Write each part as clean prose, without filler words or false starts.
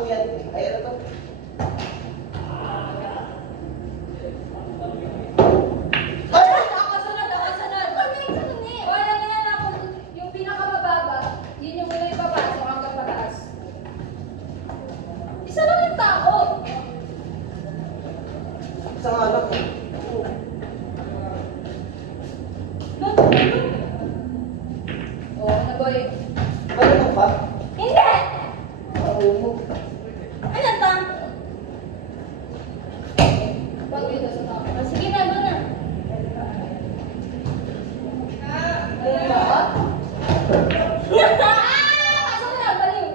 po yan. Ay, ano to? Ako sunod. Wala na yan ako. Yung pinakamababa, yun yung muna ipapasok hanggang pataas. Isa lang yung tao. Isang anak ko. Oo, naboy. Ano lang pa? Hindi! Paumo. Ano ta? Pag dito sa tao. Sige na, doon na. Pasok na, baliw.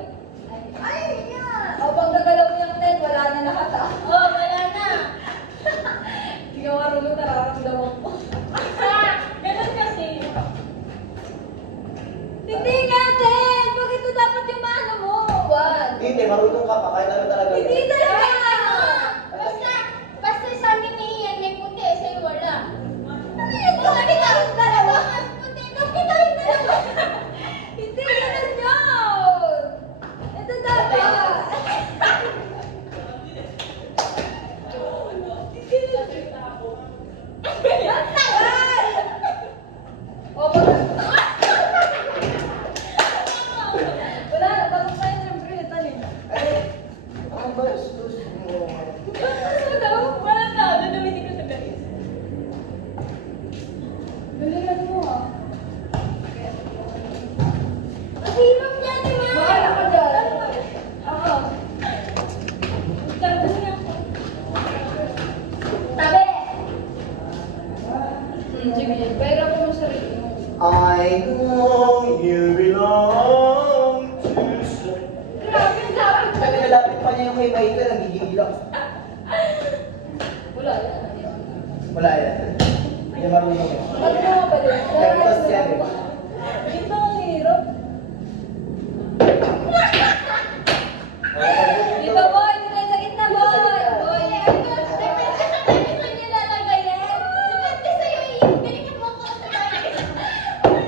Ay, yan. O, pag nagalaw mo yung tent, wala na lahat ah. Oo, wala na. Hindi ka marunong nararamdaman ko. Ganun kasi. Hindi natin! Pag ito dapat yung maano mo. One. Hindi, marunong ka pa. Kahit ano talaga. Hindi talaga! Basta sa akin ni Ian may puti, sa'yo wala. Ano yun? Bakit kayong dalawa? Puti, bakit kayong dalawa? Hindi ganun yun! Ito dapat! Ang tagal! O, wala na, bago tayo siyempre ito eh. Ay, ang bastos mo. Ano daw? Wala na, dadamitin ko sa galis. Galingan mo ah. Ang hirap niya, di ba? Bahala ka dyan. Oo. Gagawin niya ako. Tabi! Sige, pahirap mo sarili mo. I know you belong to someone. Grabe, lapit Sabi na lapit pa niya yung kay Maika, nagigigil ako. Wala yan. Wala yan. Hindi marunong eh. Ano nga ba din? Tapos yan eh. Ito ang hirap. Dito boy, dito sa gitna boy. Boy. Ito niya lalagay yan. Lumante sa'yo eh. Binigyan mo ako sa tayo.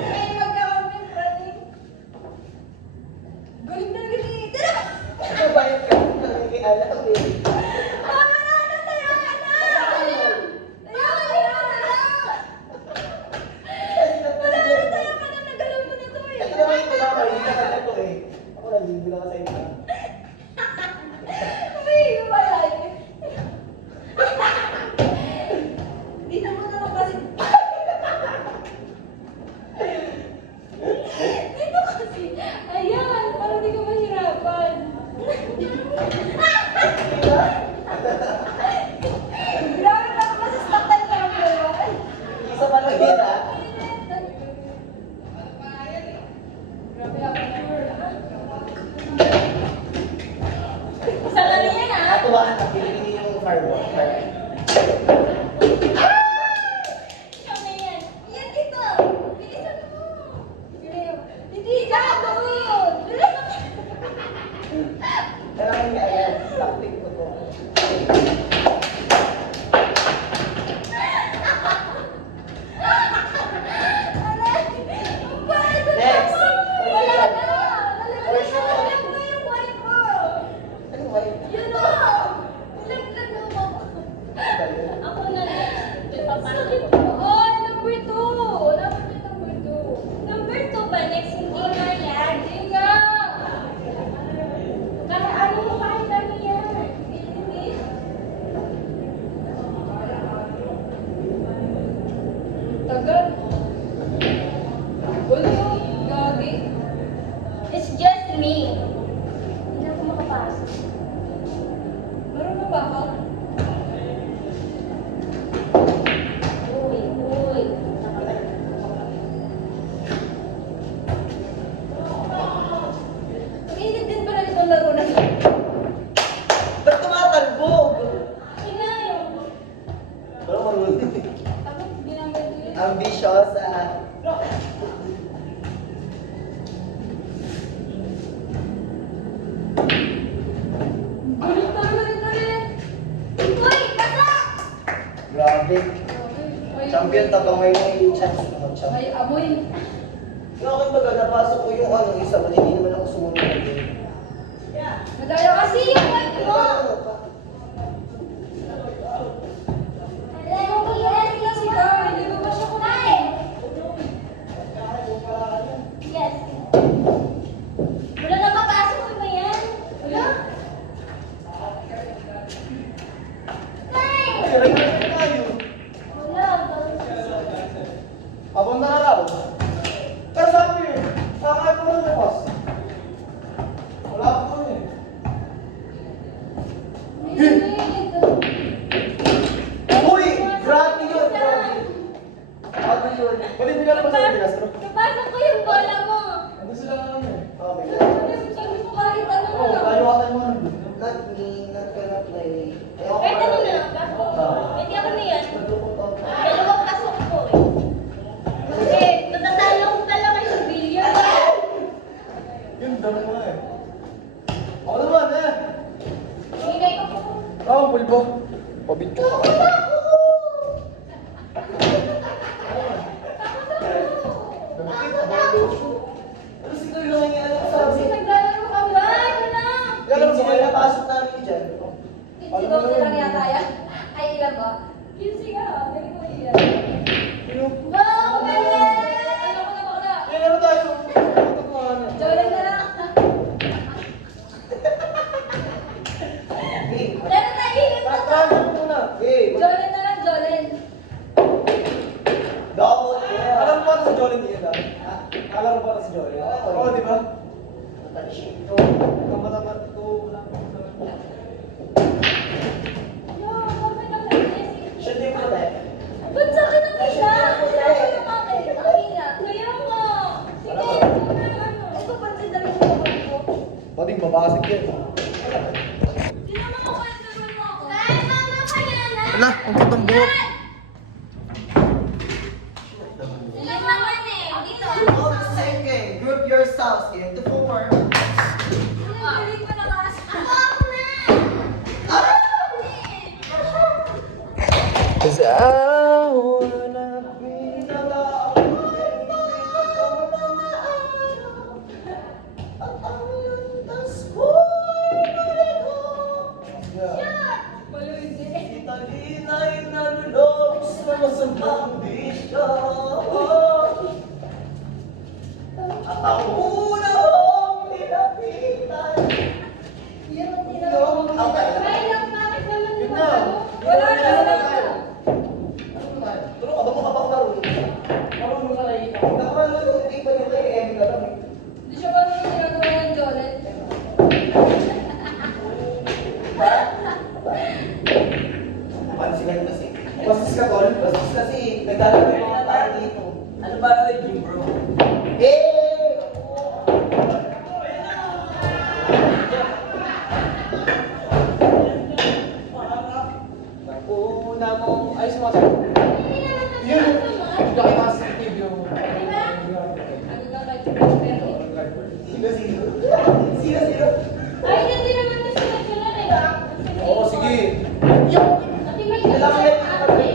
Ay, magkakaroon running. Galing na galing. Tira! Ano ba yung nangikialam eh? Kasi naman yung wala ka, hindi ka na ito eh. Ako nagigil ako sa inyo. Dito mo na lang kasi. Dito kasi. Ayan, parang di ka mahirapan. Grabe na ako kasi stuck tayo sa kamera. Isa pa lang yun ah. Grabe ako na. Isa lang yan ah. Natuwaan na, pinili yung fireball. Ikaw na yan. Yan dito. Bilisan mo. Hindi ka doon. Kailangan niya ayan, taktik ko to. Next. Wala na. Nalaglag mo yung white mo. Ano ba yun? Yun o. Nalaglag mo. Ako na next. Oh, number 2. Dapat yung number 2. Number 2 ba? Next hindi nga yan. Hindi nga. Kaya ano mo kahit ano yan. Hindi. Tagal. Wala yung gagi. It's just me. Hindi ako makapasok. Meron na ba ako? Uy. Mainit din pala itong laro na ito. Ba't tumatalbog? Inayong. Pero marunong. Ako, ginamit ko yun. Ambisyosa. Galit talaga nito rin. Uy, basta! Grabe. May- Champion to kung may chance na mag-champion. May amoy. Yung aking baga, napasok ko yung ano, isa, ba't hindi naman ako sumunod na yun. Madaya kasi yung mic mo. Alam mo yan, lang ikaw. Hindi mo ba siya kumain? Yes. Wala na papasok ko ba yan? Wala? Tay! Ay, right na tayo. Wala. Abang na araw. Pero sabi eh, kakain mo na bukas. Wala ako eh. Uy! Grabe yun! Grabe yun. Pwede hindi ka naman sa Pilipinas, bro. Napasok ko yung bola mo. Ano sila naman eh? Ah, may Sabi mo kahit ano Oo, na lang. tayo atan mo nandun. Not me, not gonna play. Kahit ano na lang. Pwede ako na yan. Dalawang pasok ko eh. Kasi natatalo ko talaga yung billion. Yun, dami mo nga eh. Ako naman eh. Hinay ko po. Ang pulbo. Pabintyo ka kayo. Ano sino yung nangyayari sa Kasi naglalaro ka ba? Ano na? Alam mo Sino kaya napasok namin dyan? 15 lang yata yan. Ay, ilan ba? 15 nga. Galing ko iyan. Wow! Galing! Ano ko na bakla? Eh, ano tayo? Ito ko ano. Jolen na lang. Hey, Lalo na init na to. Try mo muna. hey, Jolen na lang, Jolen. double yeah. Alam mo para sa Jolin yun ah? Alam mo para sa Jolin? Oo, di ba? Nataliship ito. Kamatamat ito. Yo, bakit ang nag-message? Siya din ko na eh. Ba't sa akin ang isa? Wala ko yung akin. Ang ina. Kaya nga. Sige, ano. Ito pa sa dami ko ko. Pwedeng babasig yan. Sino mga kwento mo ako? Ay, mama, kaya na. Ala, ang putang buhok. Ilan naman eh. Dito. All the same game. Group yourselves into four. Galing ko na kasi. Ako na. Cause I wanna be Italina'y nalulog sa masamang bisyo. At ang unang nilapitan. Ay, lang, bakit naman Yun yung na. ano? Wala na, wala na. Turo ka ba mo kapag marunong? Marunong ka lang ikaw. Nakamalulog iba yung kay Emmy ka lang. Hindi siya ba nung ginagawa ng Jolen? Pansinan kasi. Basis ka, Tol. Basis kasi, naglalaro yung mga tao dito. Ano ba yun, bro? Eh! Una mo. Ay, sumasagot. Hindi naman kasi Yun. ito mo. Hindi ka nakasensitive yung... Di ba? Ano lang kay Perry? Sino? Sino? Ay, hindi naman kasi national eh. Oo, sige. Ati may Kailangan kasi yan. ate.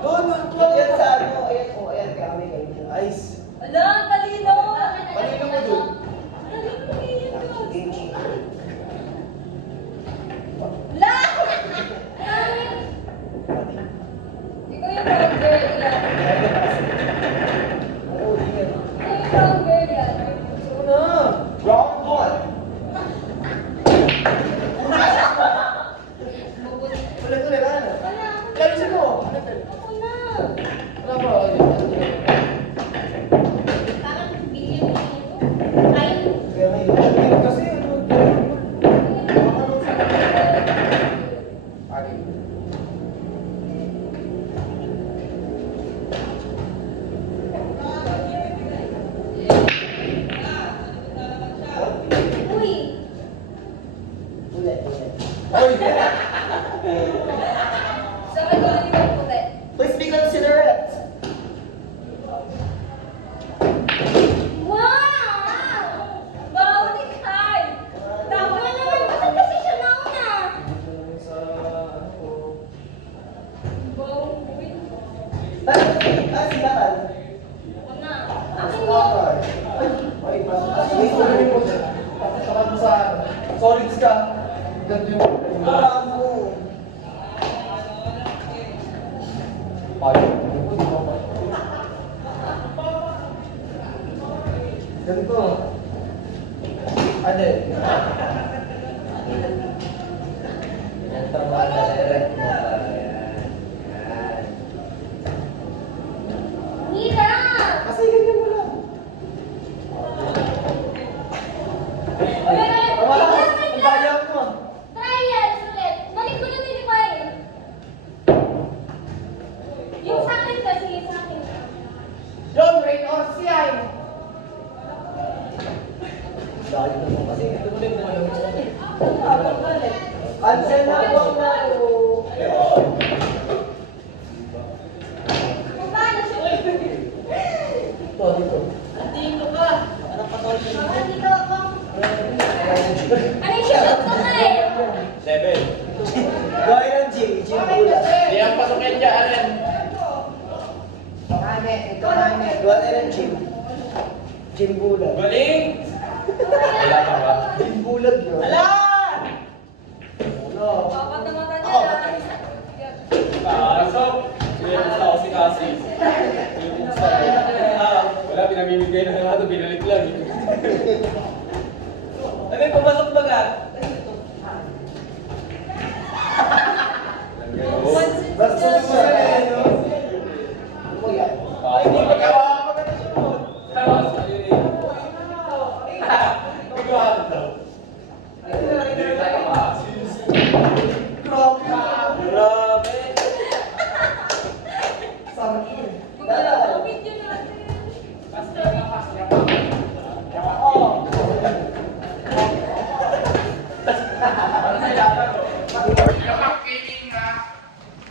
Doon, Yan sa ano, ayan, oh, ayan kami ngayon. Ice. Ala, talino. Talino mo dun. Talino mo yun dun. Game changer. La! Ikaw yung brown girl yan. Oo, di yan. Ikaw yung brown girl yan. Una. Round one. Ulit, ano? Wala. Kalisin mo. Ano ito? Ako na. Wala ba? Parang billion ito. Ay. Kaya ngayon. Kasi ano? Agi. Uy. Ulit. Oy! Sa kanya yung puti. Please be considerate. Wow! Bounty card! Tama naman, bakit kasi siya nauna? Sa ano ko. Bounty. Si Natal. Ako na. Akin Akin yun. Ay, pasok ka. Tapos sabi mo sa ano? Solids ka. Ganito yung... Bravo! Ayun. Ganito. Ano eh? Ito mga direct mo. Yan. Nina! Kasi ganyan mo lang. Tama lang. Ang daya mo. Try yan, ulit. Balik ko na din yung kain. Yung sa akin kasi, sa akin. John, rain or CI. Dahil na mo kasi ito mo rin mo alam mo. Ansel na po ang laro. Kung paano siya? Ito, dito. Andito ka. Anong patol siya? Andito ako. Ano yung shoot ko nga eh? 7. Gaya ng Jim. Jim Bula. Di ang pasukin dyan, Aren. Gaya ng Jim. Jim Bula. Galing! Wala ka ba? Jim Bulag yun. Ala! Papatamata niya lang. Pasok! Pinipinsa ako si Cassie. Pinipinsa. Wala, pinamimigay na nga ito, binalik lang. Ay, may pumasok ba ka? Basta mo na yan, no? Ay, hindi pa gawa pa ka na sunod. Tapos, ayun eh. Magawa ka daw. Hindi ka pa. Grabe. Sangin. Ang video natin. Oo.